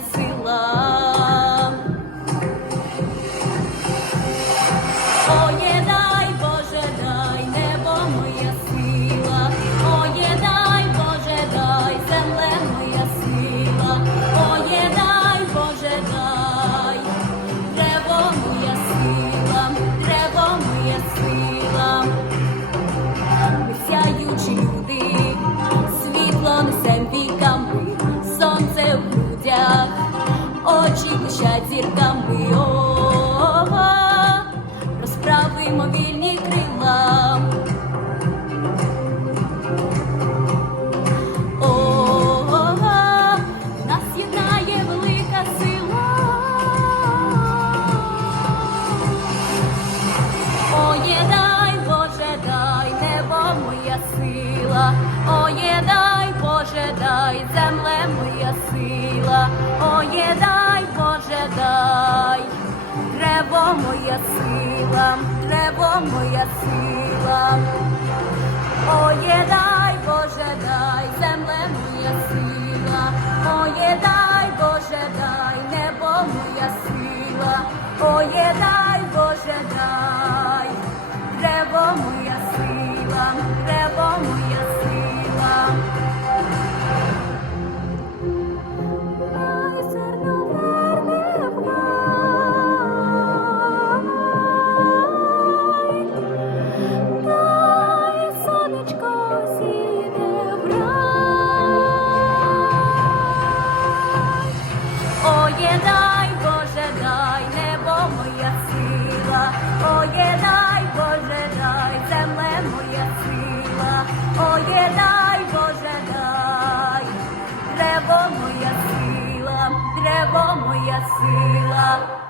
сила. Очі блищать зірками. О, розправимо вільні крила. О, нас єднає велика сила. Оє дай, Боже, дай, небо моя сила, Оє дай, Боже, дай, земле моя сила, дай, Боже, дай, древо моя сила, древо моя сила. Оє дай, Боже, дай, земле моя сила, Оє дай, Боже, дай, небо моя сила, Оє дай, древо моя сила.